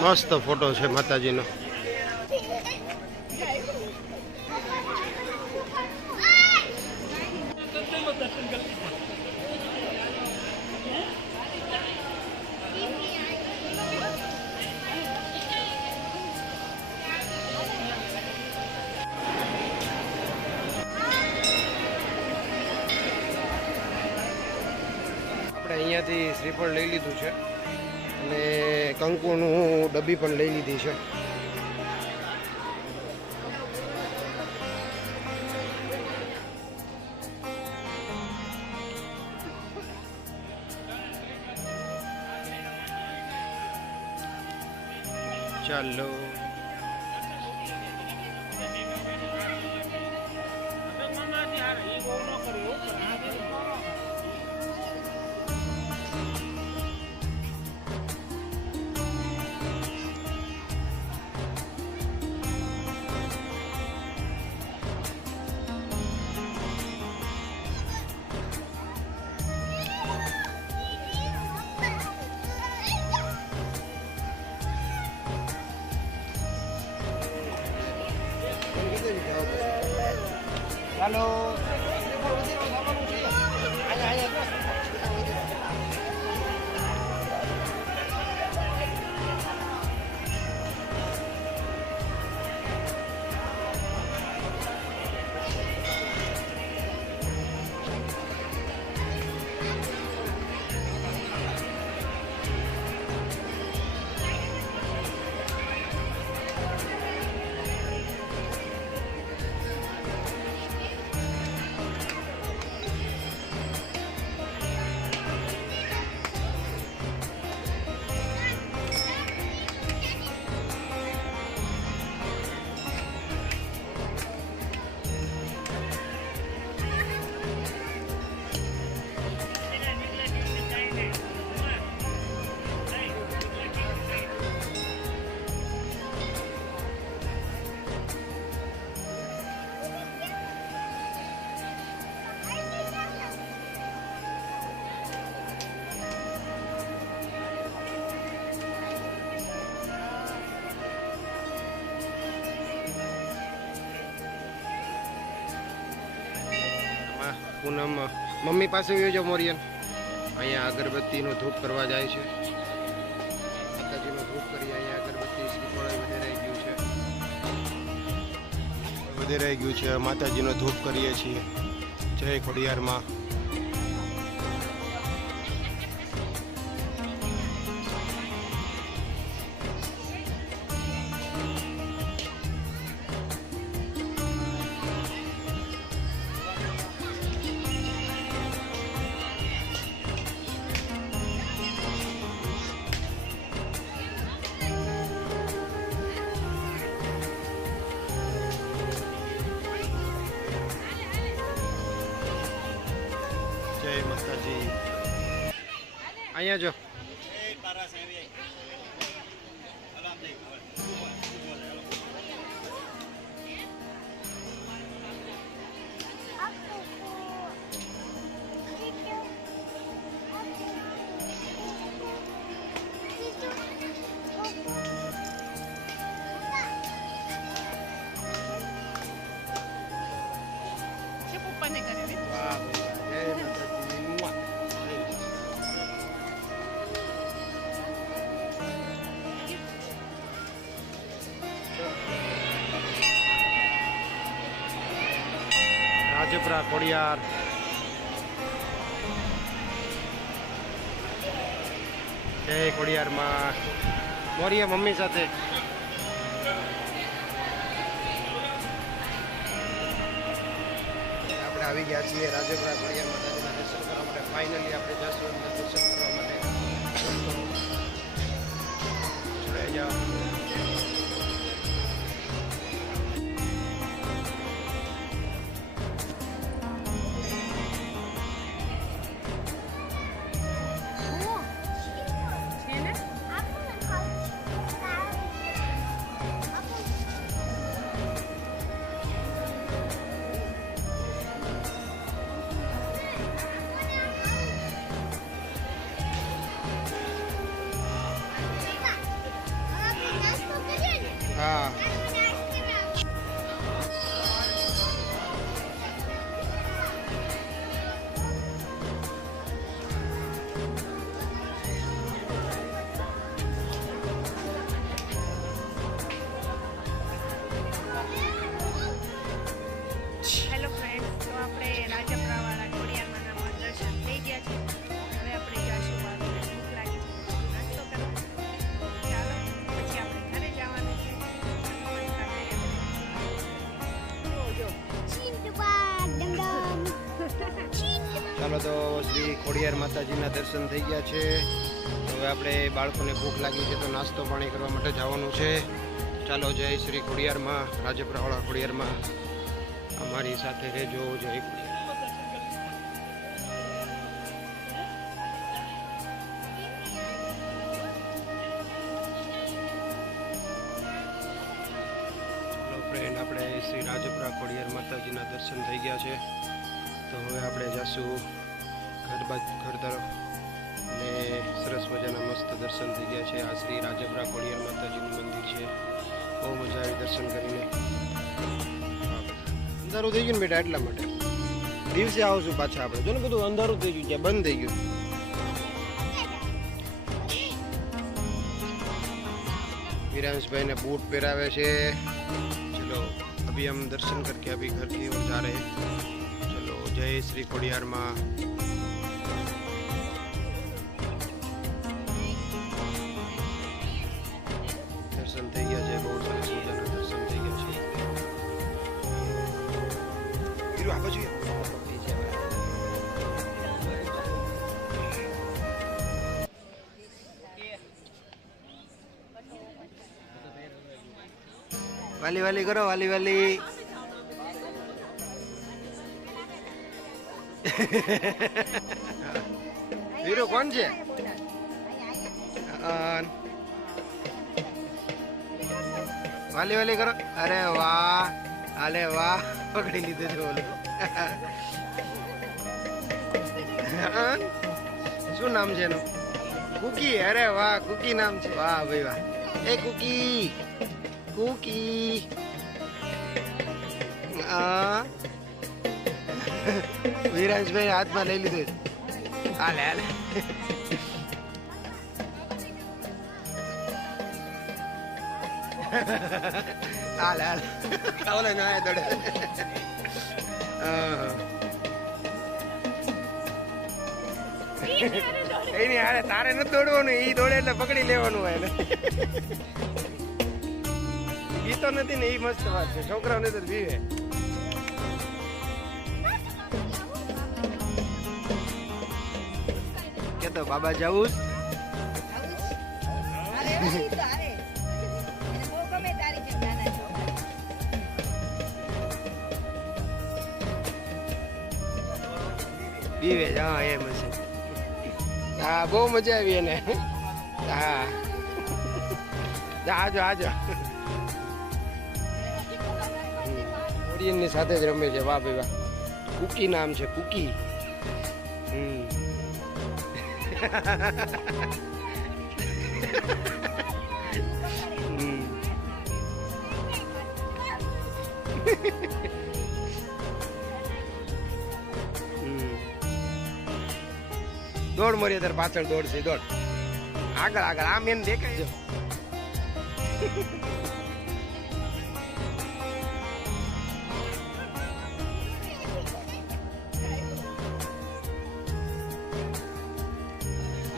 મસ્ત ફોટો છે માતાજીનો. અહીંયાથી શ્રીફળ લઈ લીધું છે અને કંકુનું ડબ્બી પણ લઈ લીધી છે. ચાલો ચાલો પૂનમ મમ્મી પાસે જો મોરિયન અહીંયા અગરબત્તીનો ધૂપ કરવા જાય છે. માતાજીનો ધૂપ કરી અહીંયા અગરબત્તી શ્રીફળ વધેરાઈ ગયું છે. માતાજીનો ધૂપ કરીએ છીએ. જય ખોડિયારમાં. જય માતાજી. અહીંયા જો રાજપરા ખોડિયાર. જય ખોડિયારમાં. મોરિયા મમ્મી સાથે. આપણે આવી ગયા છીએ રાજપરા ખોડિયાર માતાજીના દર્શન કરવા માટે. ફાઇનલી આપણે જશું દર્શન કરવા માટે. જોડાઈ જાઓ. હા હેલો ફ્રેન્ડ્સ, તો આપણે રાજપરાવાળા ખોડિયારમાંના દર્શન થઈ ગયા છે. હવે આપણે જઈશું બાળકોને ભૂખ લાગી છે, નાસ્તો કરવા. ચાલો પછી આપણે ઘરે જવાનું છે. ચાલો તો શ્રી ખોડિયાર માતાજીના દર્શન થઈ ગયા છે. હવે આપણે બાળકોને ભૂખ લાગી છે તો નાસ્તો પાણી કરવા માટે જવાનું છે. ચાલો જય શ્રી ખોડિયારમાં, રાજપરાવાળા ખોડિયારમાં અમારી સાથે રહેજો. જય ખોડિયાર. ફ્રેન્ડ, આપણે શ્રી રાજપરા ખોડિયાર માતાજીના દર્શન થઈ ગયા છે. તો હવે આપણે જઈશું ઘર તરફ અને સરસ મજાના મસ્ત દર્શન થઈ ગયા છે. આ શ્રી રાજપરા ખોડિયાર માતાજીનું મંદિર છે. બહુ મજા આવી દર્શન કરીને. અંધારું થઈ ગયું ને બેટા, એટલા માટે દિવસે આવશું પાછા આપણે. જો ને બધું અંધારું થઈ ગયું, ત્યાં બંધ થઈ ગયું. વિરાંશભાઈને બૂટ પહેરાવે છે. चलो अभी हम दर्शन करके अभी घर की ओर जा रहे हैं. चलो जय श्री खोडियार माँ. दर्शन થઈ ગયા છે. બહુ સરસ મજાના દર્શન થઈ ગયા છે. આ બાજુ वाली वाली करो, वाली वाली. वीरू कौन છે? वाली वाली करो. अरे वाह, अरे वाह, પકડી લીધું છે ઓલું. શું નામ છે એનું? કુકી. અરે વાહ, કુકી નામ છે. વાહ ભાઈ વાહ. એ કુકી, કુકી. વિરાંશભાઈ હાથમાં લઈ લીધું. હાલે હાલે. હાલે હાલે. ઓલે ના દોડે. એની હારે તારે નથી દોડવાનું, ઈ દોડે એટલે પકડી લેવાનું હોય. ઈ તો નથી ને, ઈ મસ્ત વાત છે. છોકરાઓને તો જીવે. કેતો બાબા જાવું? બીવે. હા એમ છે. હા બહુ મજા આવી એને. હા આજો આજો. ઓડિયનની સાથે જ રમે છે. વાહ ભાઈ વાહ. કુકી નામ છે, કુકી. દોડ મરી તાર પાછળ દોડ છે. દોડ આગળ આગળ. આમ એને દેખાય છે.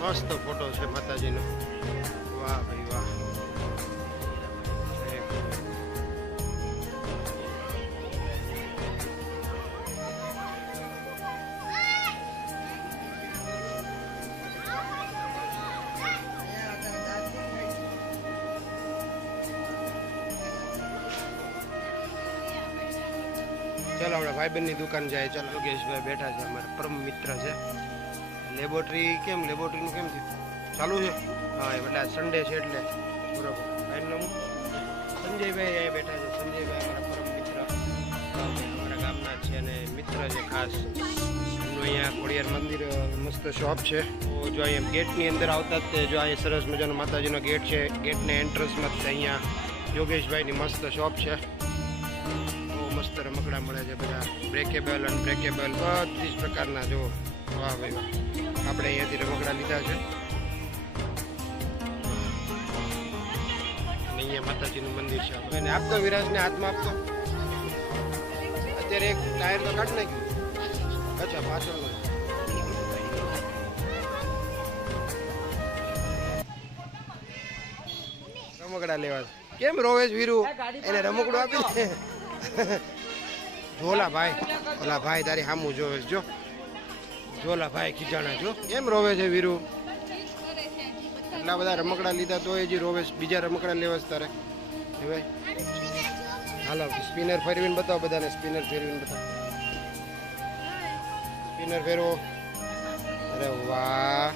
મસ્ત ફોટો છે માતાજીનો. વાહ ભાઈ વાહ. ચાલો આપણે ભાઈબંધની દુકાન જાય. ચાલો યોગેશભાઈ બેઠા છે, અમારા પરમ મિત્ર છે. લેબોરેટરી કેમ, લેબોરેટરીનું કેમ થયું? ચાલુ છે? હા એટલે સન્ડે છે એટલે બરોબર. ભાઈનું સંજયભાઈ અહીંયા બેઠા છે. સંજયભાઈ અમારા પરમ મિત્ર, અમારા ગામના જ છે અને મિત્ર છે ખાસ. એમનું અહીંયા ખોડિયાર મંદિર મસ્ત શોપ છે. તો જો અહીંયા ગેટની અંદર આવતા જ જો અહીંયા સરસ મજાનો માતાજીનો ગેટ છે. ગેટને એન્ટ્રન્સમાં જ અહીંયા યોગેશભાઈની મસ્ત શોપ છે. બહુ મસ્ત રમકડા મળે છે બધા, બ્રેકેબલ અનબ્રેકેબલ બધી જ પ્રકારના. જો વાહ ભાઈ વાહ, આપણે અહીંયાથી રમકડા લીધા છે. અને અહીંયા માતાજીનું મંદિર છે. એને આપતો વિરાજને હાથમાં આપતો. અત્યારે એક ટાયર તો કાઢી નાખ્યું. અચ્છા પાછળનો રમકડા લેવા છે. કેમ રોવેશ વીરુ? એને રમકડું આપી દે. જોલા ભાઈ, ઓલા ભાઈ તારી સામું જોવે છે. જો જોલા ભાઈ ખીજાણા. જો કેમ રોવે છે વીરુ? એટલા બધા રમકડા લીધા તો હજી રોવે છે. બીજા રમકડા લેવા છે તારે? હે ભાઈ હાલો સ્પિનર ફેરવીને બતાવો બધાને. સ્પિનર ફેરવીને બતાવો. સ્પિનર ફેરવો. અરે વાહ.